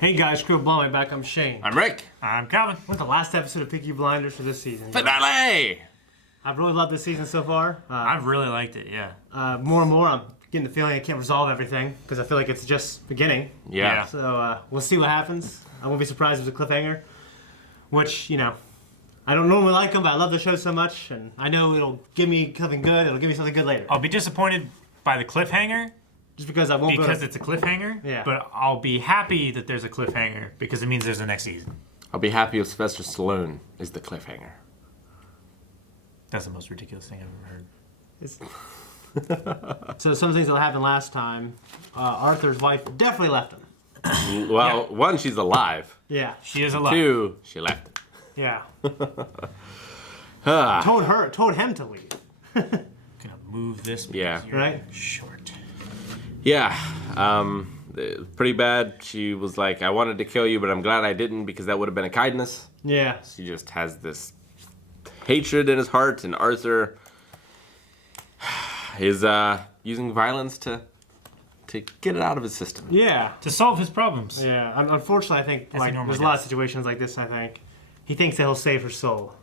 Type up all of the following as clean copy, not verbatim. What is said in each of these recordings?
Hey guys, Crew Blonde back. I'm Shane. I'm Rick. I'm Calvin. What's the last episode of Peaky Blinders for this season? Finale! I've really loved this season so far. I've really liked it, yeah. More and more, I'm getting the feeling I can't resolve everything because I feel like it's just beginning. Yeah. So we'll see what happens. I won't be surprised if it's a cliffhanger, which, I don't normally like them, but I love the show so much, and I know it'll give me something good. It'll give me something good later. I'll be disappointed by the cliffhanger Just because I won't because it's a cliffhanger, Yeah. but I'll be happy that there's a cliffhanger because it means there's a next season. I'll be happy if Sylvester Stallone is the cliffhanger. That's the most ridiculous thing I've ever heard. So some things that happened last time, Arthur's wife definitely left him. Well, one, she's alive. Yeah. She is alive. Two, she left him. Yeah. Ah, Told him to leave. Gonna move this because Yeah. you're Right? short. yeah. Pretty bad. She was like, I wanted to kill you, but I'm glad I didn't because that would have been a kindness. Yeah. She just has this hatred in his heart, and Arthur is using violence to get it out of his system. Yeah. To solve his problems. Yeah. Unfortunately, I think As he normally there's a lot of does. situations like this, I think. He thinks that he'll save her soul.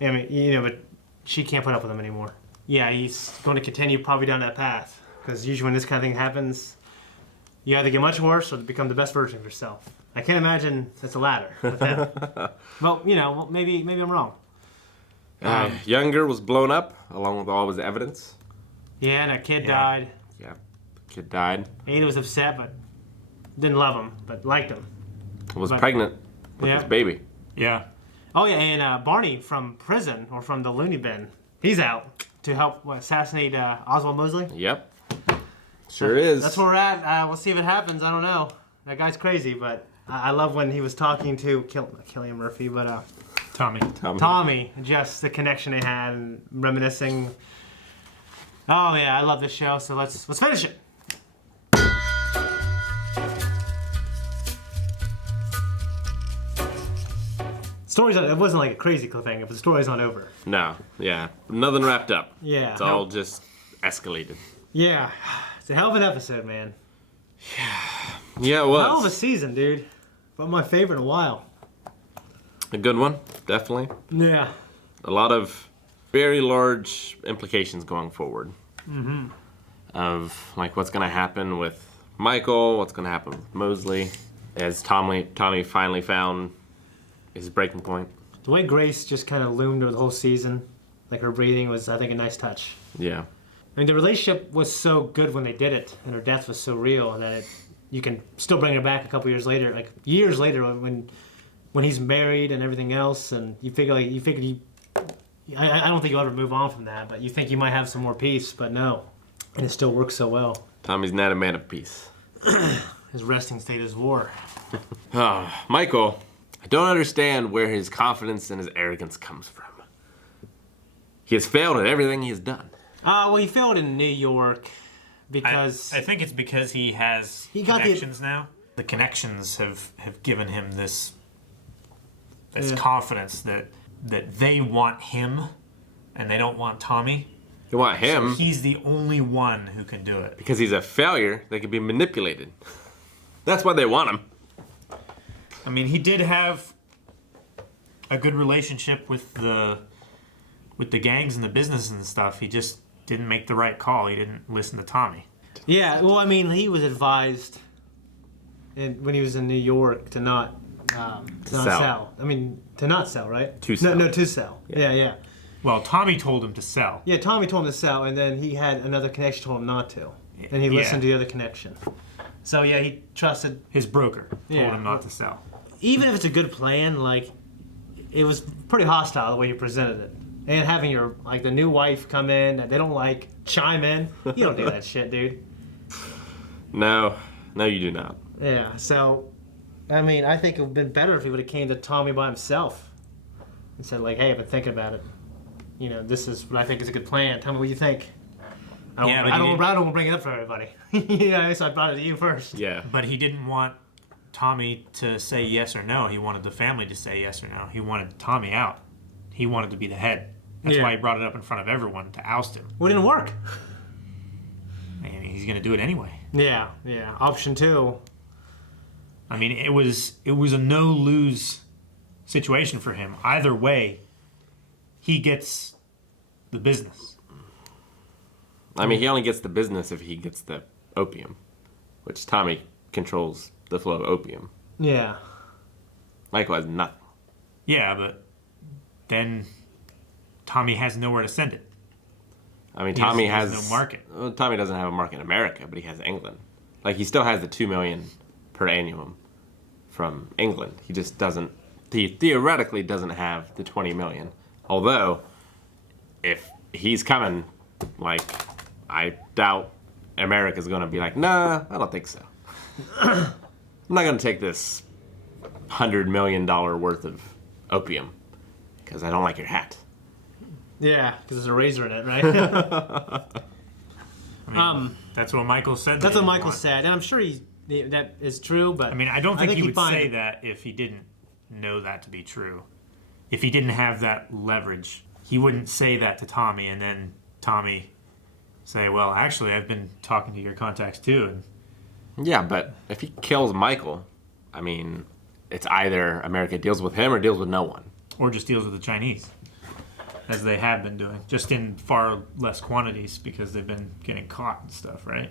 I mean, but she can't put up with him anymore. Yeah, he's going to continue probably down that path. Because usually when this kind of thing happens, you either get much worse or become the best version of yourself. I can't imagine it's a latter with him. Well, maybe I'm wrong. Younger was blown up along with all of his evidence. Yeah, and a kid Yeah. died. Yeah, the kid died. Ada was upset, but didn't love him, but liked him. Was But- pregnant with Yeah. his baby. Yeah. Oh yeah, and Barney from prison or from the loony bin, he's out to help assassinate Oswald Mosley. Yep. Sure is. That's where we're at. We'll see if it happens. I don't know. That guy's crazy, but I love when he was talking to Cillian Murphy, but Tommy. Tommy, just the connection they had and reminiscing. Oh yeah, I love this show. So let's finish it. Story's it wasn't like a crazy cliffhanger, but the story's not over. No, yeah. Nothing wrapped up. Yeah. It's all just escalated. Yeah, it's a hell of an episode, man. Yeah, it was. Hell of a season, dude. But my favorite in a while. A good one, definitely. Yeah. A lot of very large implications going forward. Mm-hmm. Of like what's going to happen with Michael, what's going to happen with Mosley, as Tommy finally found his breaking point. The way Grace just kind of loomed over the whole season, like her breathing was, I think, a nice touch. Yeah. I mean, the relationship was so good when they did it, and her death was so real that you can still bring her back a couple years later, like years later when he's married and everything else, and I don't think you'll ever move on from that, but you think you might have some more peace, but no, and it still works so well. Tommy's not a man of peace. His resting state is war. Michael, I don't understand where his confidence and his arrogance comes from. He has failed at everything he has done. Well, he failed in New York because I think it's because he has got connections now. The connections have given him this Yeah. confidence that they want him and they don't want Tommy. You want him He's the only one who can do it. because he's a failure that can be manipulated. That's why they want him. I mean, he did have a good relationship with the gangs and the business and stuff. He just didn't make the right call. He didn't listen to Tommy. Yeah, well, I mean, he was advised when he was in New York to not sell. I mean, to not sell, right? To sell. No, to sell. Yeah. Well, Tommy told him to sell. Yeah, Tommy told him to sell, and then he had another connection told him not to. And he Yeah. listened to the other connection. So, yeah, he trusted. His broker told Yeah. him not to sell. Even if it's a good plan, like, it was pretty hostile the way you presented it. And having the new wife come in that they don't like, chime in. You don't do that shit, dude. No, you do not. Yeah, so, I mean, I think it would have been better if he would have came to Tommy by himself and said, like, hey, I've been thinking about it. This is what I think is a good plan. Tell me what you think. I don't want to bring it up for everybody. So I brought it to you first. Yeah. But he didn't want Tommy to say yes or no. He wanted the family to say yes or no. He wanted Tommy out. He wanted to be the head. That's Yeah. why he brought it up in front of everyone to oust him. Well, it didn't work. And he's going to do it anyway. Yeah. Option 2. I mean, it was a no-lose situation for him. Either way, he gets the business. I mean, he only gets the business if he gets the opium, which Tommy controls the flow of opium. Yeah. Michael has nothing. Yeah, but then Tommy has nowhere to send it. I mean, He Tommy has has no market. Well, Tommy doesn't have a market in America, but he has England. Like, he still has the $2 million per annum from England. He just doesn't. He theoretically doesn't have the $20 million. Although, if he's coming, like, I doubt America's going to be like, nah, I don't think so. I'm not going to take this $100 million worth of opium because I don't like your hat. Yeah, because there's a razor in it, right? I mean, that's what Michael said. That's what Michael said, and I'm sure that is true. But I mean, I don't think he would say it. that if he didn't know that to be true. If he didn't have that leverage, he wouldn't say that to Tommy, and then Tommy say, "Well, actually, I've been talking to your contacts too." And Yeah, but if he kills Michael, I mean, it's either America deals with him or deals with no one. or just deals with the Chinese, as they have been doing, just in far less quantities because they've been getting caught and stuff, right?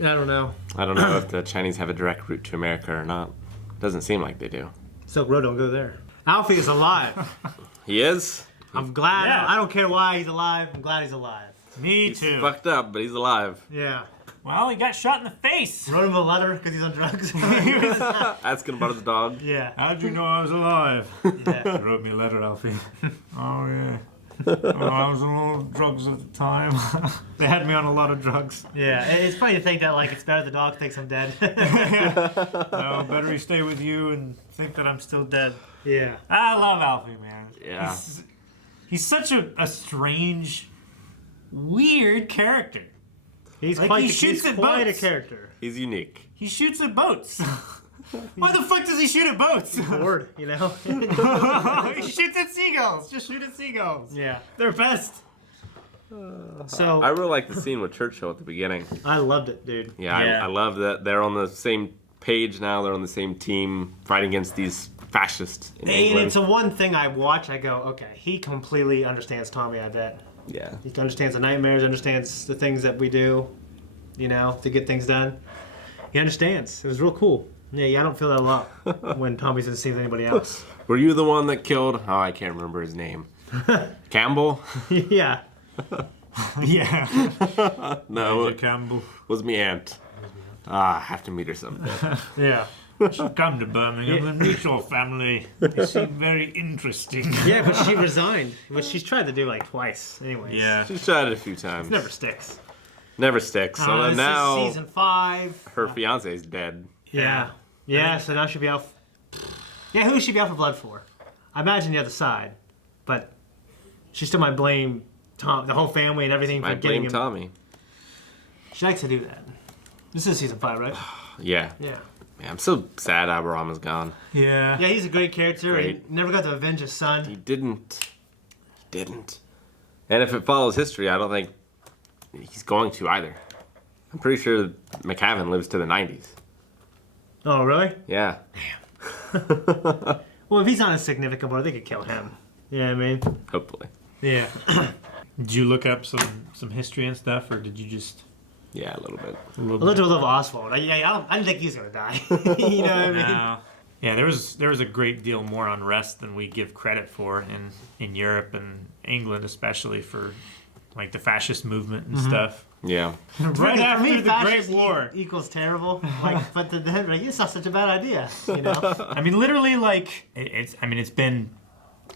I don't know. I don't know if the Chinese have a direct route to America or not. Doesn't seem like they do. Silk Road don't go there. Alfie is alive. He is? I'm glad. Yeah. I don't care why he's alive. I'm glad he's alive. Me He's too. fucked up, but he's alive. Yeah. Well, he got shot in the face. Wrote him a letter because he's on drugs. Asking about his dog. Yeah. How'd you know I was alive? Yeah. Wrote me a letter, Alfie. Oh, yeah. Oh, I was on a lot of drugs at the time. They had me on a lot of drugs. Yeah. It's funny to think that like it's better the dog thinks I'm dead. No, better he stay with you and think that I'm still dead. Yeah. I love Alfie, man. Yeah. He's such a strange, weird character. He's Like, quite, he shoots he's at quite a boats. character. He's unique. He shoots at boats. Why the fuck does he shoot at boats? Bored, you know? He shoots at seagulls. Just shoot at seagulls. Yeah. They're best. So I really like the scene with Churchill at the beginning. I loved it, dude. Yeah, Yeah. I love that they're on the same page now. They're on the same team fighting against these fascists in And England. it's a one thing I watch, I go, okay, he completely understands Tommy, I bet. Yeah. He understands the nightmares, understands the things that we do, you know, to get things done. He understands. It was real cool. Yeah, I don't feel that a lot when Tommy's in the scene with anybody else. Were you the one that killed? Oh, I can't remember his name. Campbell? Yeah. Yeah. No, Major it Campbell. was me aunt. Ah, I have to meet her someday. Yeah. Should come to Birmingham and meet your family. They seem very interesting. Yeah, but she resigned, which she's tried to do like twice, anyways. Yeah. She's tried it a few times. Never sticks. Never sticks. So This now is season 5. her fiance's dead. Yeah. Yeah, so now she'll be out. Yeah, who should she be out for blood for? I imagine the other side, but she still might blame Tom, the whole family and everything for I getting blame him. Tommy. She likes to do that. This is season 5, right? Yeah. Yeah. Man, I'm so sad Abraham gone. Yeah. Yeah, he's a great character. Great. He never got to avenge his son. He didn't. And if it follows history, I don't think he's going to either. I'm pretty sure McCavan lives to the 90s. Oh, really? Yeah. Well, if he's not a significant one, they could kill him. You know what I mean? Hopefully. Yeah. Did you look up some history and stuff, or did you just Yeah, a little bit. a little I looked to love Oswald. I didn't think he was gonna die. You know what I mean? No. Yeah, there was a great deal more unrest than we give credit for in Europe and England, especially for like the fascist movement and stuff. Yeah. Right For after me, the Great fascist War. equals terrible. Like, but to them, like, it's not such a bad idea. You know? I mean, literally, like it's been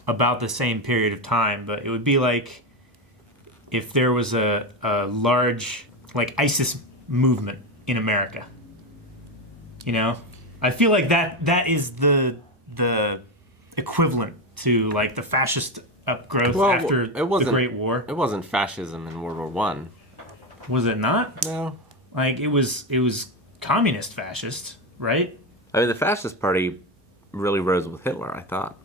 about the same period of time, but it would be like if there was a large like ISIS movement in America. You know, I feel like that is the equivalent to like the fascist upgrowth after it the wasn't- Great War. It wasn't fascism in World War One. Was it not? No. Like it was communist fascist, right? I mean, the fascist party really rose with Hitler, I thought.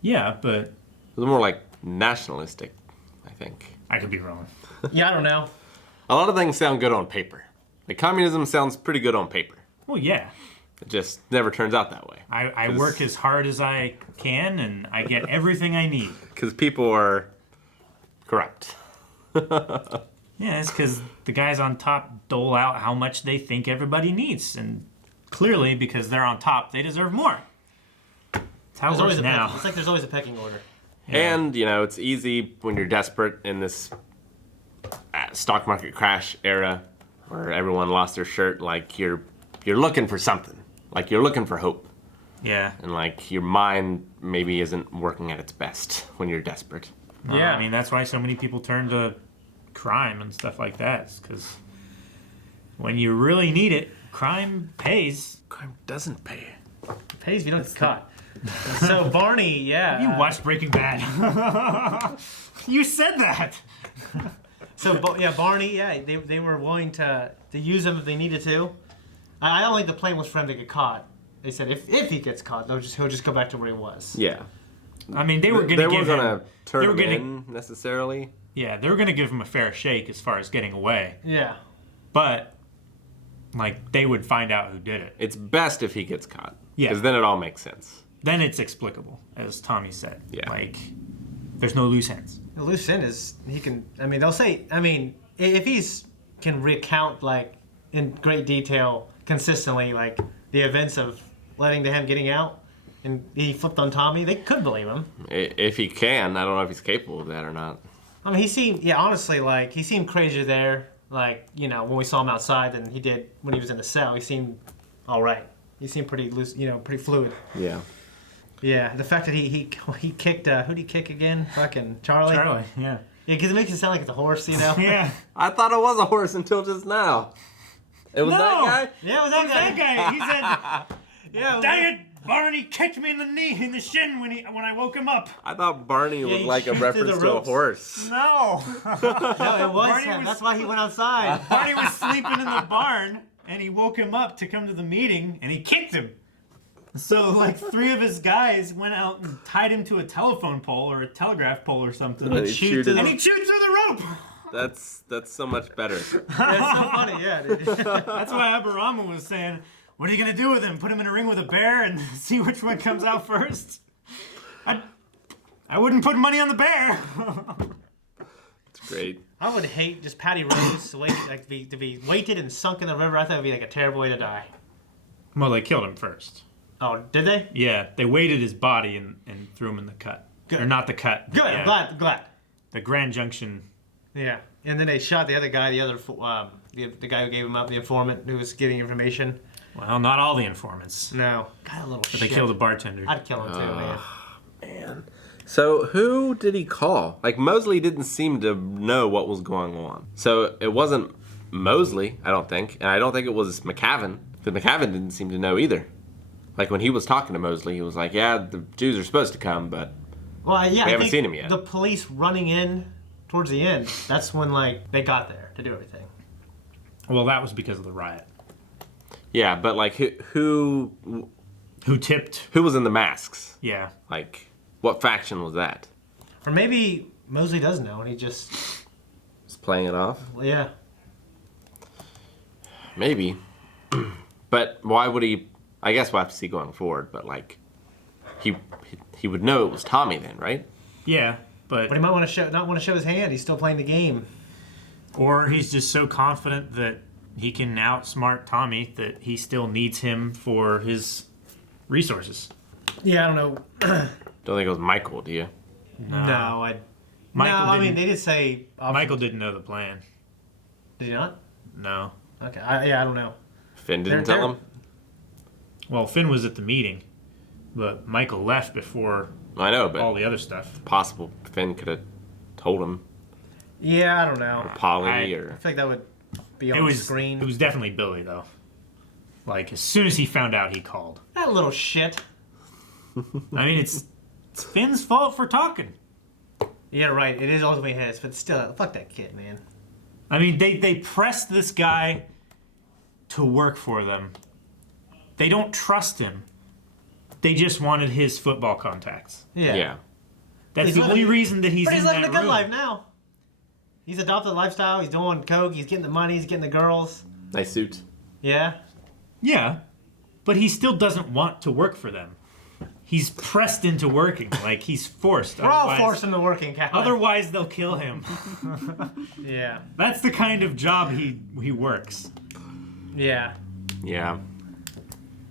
Yeah, but It was more like nationalistic, I think. I could be wrong. Yeah, I don't know. A lot of things sound good on paper. Like communism sounds pretty good on paper. Well, yeah. It just never turns out that way. I work as hard as I can, and I get everything I need. Because people are corrupt. Yeah, it's because the guys on top dole out how much they think everybody needs. And clearly, because they're on top, they deserve more. That's how it works now. It's like there's always a pecking order. Yeah. And, it's easy when you're desperate in this stock market crash era where everyone lost their shirt. Like, you're looking for something. Like, you're looking for hope. Yeah. And, like, your mind maybe isn't working at its best when you're desperate. Yeah. I mean, that's why so many people turn to crime and stuff like that. Because when you really need it, crime pays. Crime doesn't pay. It pays if you don't get caught. So Barney, yeah. You watched Breaking Bad. You said that. So Barney, they were willing to use him if they needed to. I don't think the plan was for him to get caught. They said if he gets caught, he'll just go back to where he was. Yeah. I mean, they were going to give him... They weren't turn him in, necessarily. Yeah, they were going to give him a fair shake as far as getting away. Yeah. But, like, they would find out who did it. It's best if he gets caught. Yeah. Because then it all makes sense. Then it's explicable, as Tommy said. Yeah. Like, there's no loose ends. The loose end is he can. I mean, they'll say. I mean, if he's can recount like in great detail consistently, like the events of letting to him getting out, and he flipped on Tommy, they could believe him. If he can, I don't know if he's capable of that or not. I mean, he seemed, honestly, like he seemed crazier there. Like when we saw him outside than he did when he was in the cell. He seemed all right. He seemed pretty loose, pretty fluid. Yeah. Yeah, the fact that he kicked, who'd he kick again? Fucking Charlie? Charlie, yeah. Yeah, because it makes it sound like it's a horse, Yeah. I thought it was a horse until just now. It was that guy? Yeah, it was that guy. He said, Yeah. dang it, Barney kicked me in the shin when I woke him up. I thought Barney was he like a kicked through reference the to a ropes. horse. No. No, it was Barney him. was- That's why he went outside. Barney was sleeping in the barn, and he woke him up to come to the meeting, and he kicked him. So, like, 3 of his guys went out and tied him to a telephone pole or a telegraph pole or something. And he chewed And he chewed through the rope. That's so much better. That's so funny, yeah, dude. That's why Aburama was saying, what are you going to do with him? Put him in a ring with a bear and see which one comes out first? I wouldn't put money on the bear. It's great. I would hate just Patty Rose to be weighted and sunk in the river. I thought it would be like a terrible way to die. Well, they killed him first. Oh, did they? Yeah, they weighted his body and threw him in the cut. Good. Or not the cut. Good, Yeah, I'm glad. The Grand Junction. Yeah, and then they shot the other guy, the guy who gave him up, the informant who was giving information. Well, not all the informants. No, got a little But shit. they killed the bartender. I'd kill him too, man. Man. So who did he call? Like, Mosley didn't seem to know what was going on. So it wasn't Mosley, I don't think. And I don't think it was McCavan. But McCavan didn't seem to know either. Like, when he was talking to Mosley, he was like, yeah, the Jews are supposed to come, but Well, yeah, we I haven't think seen him yet. The police running in towards the end, that's when, like, they got there to do everything. Well, that was because of the riot. Yeah, but, like, who Who tipped? was in the masks? Yeah. Like, what faction was that? Or maybe Mosley does know, and he just, Just playing it off? yeah. Maybe. But why would he... I guess we'll have to see going forward, but, like, he would know it was Tommy then, right? Yeah, But he might want to not want to show his hand. He's still playing the game. Or he's just so confident that he can outsmart Tommy that he still needs him for his resources. Yeah, I don't know. Don't think it was Michael, do you? No, I mean, they did say... Michael didn't know the plan. Did he not? No. Okay, I don't know. Finn didn't They're- tell him? Well, Finn was at the meeting, but Michael left before I know, but all the other stuff. possible Finn could have told him. Yeah, I don't know. Polly I or... I feel like that would be It on the was screen. It was definitely Billy though. Like as soon as he found out, he called. That little shit. I mean, it's Finn's fault for talking. Yeah, right. It is ultimately his, but still, fuck that kid, man. I mean, they pressed this guy to work for them. They don't trust him. They just wanted his football contacts. Yeah. Yeah. That's He's the living- only reason that he's But in he's living that a good room. life now. He's adopted a lifestyle. He's doing coke. He's getting the money. He's getting the girls. Nice suit. Yeah. Yeah, but he still doesn't want to work for them. He's pressed into working, like he's forced. We're all forced into working, Calvin. Otherwise, they'll kill him. Yeah. That's the kind of job he works. Yeah. Yeah.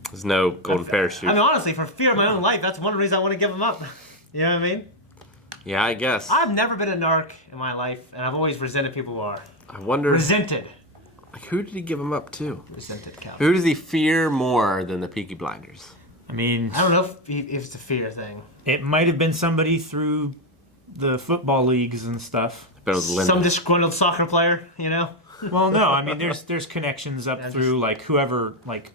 There's no golden parachute. I mean, honestly, for fear of my own life, that's one reason I want to give him up. You know what I mean? Yeah, I guess. I've never been a narc in my life, and I've always resented people who are. I wonder. Resented. Like, who did he give him up to? Resented, Calvin. Who does he fear more than the Peaky Blinders? I mean, I don't know if it's a fear thing. it might have been somebody through the football leagues and stuff. I bet it was Linda. Some disgruntled soccer player, you know? Well, no, I mean, there's connections up through like whoever like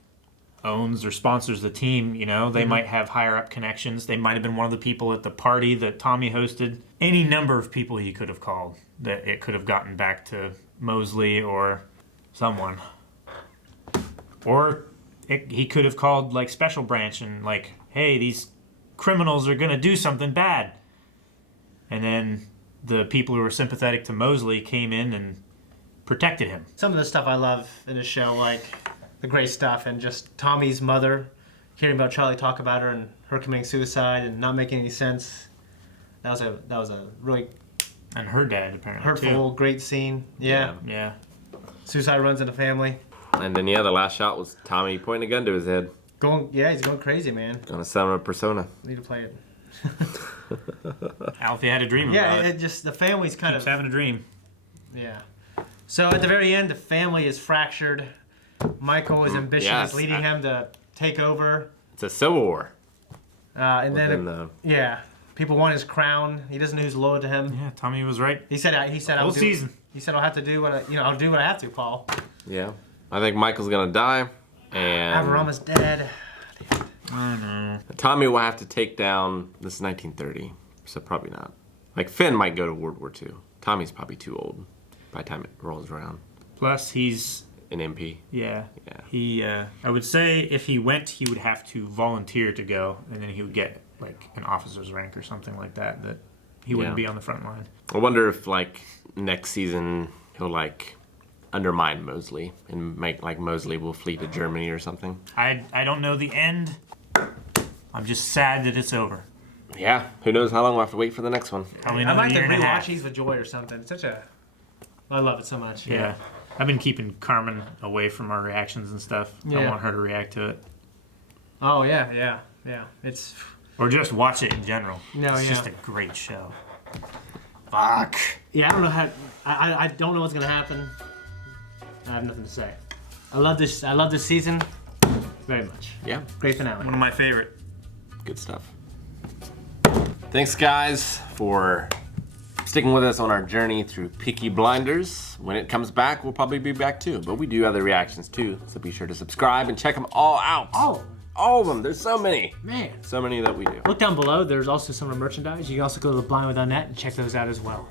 owns or sponsors the team. You know, they might have higher up connections. They might have been one of the people at the party that Tommy hosted. Any number of people he could have called that it could have gotten back to Mosley or someone, or he could have called like Special Branch and like, hey, these criminals are gonna do something bad, and then the people who were sympathetic to Mosley came in and protected him. Some of the stuff I love in the show, like the great stuff, and just Tommy's mother, hearing about Charlie talk about her and her committing suicide and not making any sense. That was a really And her dad, apparently, hurtful, great scene. Yeah. Yeah. Suicide runs in the family. And then, yeah, the last shot was Tommy pointing a gun to his head. He's going crazy, man. Gonna sell him a persona. Need to play it. Alfie had a dream about it. It just, the family's kind Keeps of... having a dream. Yeah. So at the very end, the family is fractured. Michael is ambition yes. is leading him to take over. It's a civil war. And Within then, people want his crown. He doesn't know who's loyal to him. Yeah, Tommy was right. He said, Whole season. He said, I'll have to do what I'll do what I have to, Paul. Yeah. I think Michael's gonna die. And Avarama's dead. I know. Tommy will have to take down, this is 1930, so probably not. Like, Finn might go to World War II. Tommy's probably too old by the time it rolls around. Plus, he's... An MP. Yeah. Yeah. He, I would say if he went, he would have to volunteer to go, and then he would get, like, an officer's rank or something like that, that he wouldn't be on the front line. I wonder if, like, next season he'll, like, undermine Mosley and make, like, Mosley will flee to Germany or something. I don't know the end. I'm just sad that it's over. Yeah. Who knows how long we'll have to wait for the next one. Probably I another might year have to and a rewatch half. these with Joy or something. I love it so much. Yeah. I've been keeping Carmen away from our reactions and stuff. I Yeah. don't want her to react to it. Oh, yeah. It's... Or just watch it in general. No, it's yeah. just a great show. Fuck. Yeah, I don't know how... I don't know what's going to happen. I have nothing to say. I love this season very much. Yeah. Great finale. One of my favorite. Good stuff. Thanks, guys, for sticking with us on our journey through Peaky Blinders. When it comes back, we'll probably be back too. But we do other reactions too, so be sure to subscribe and check them all out. All of them. There's so many. Man. So many that we do. Look down below. There's also some of the merchandise. You can also go to theblindwithout.net and check those out as well.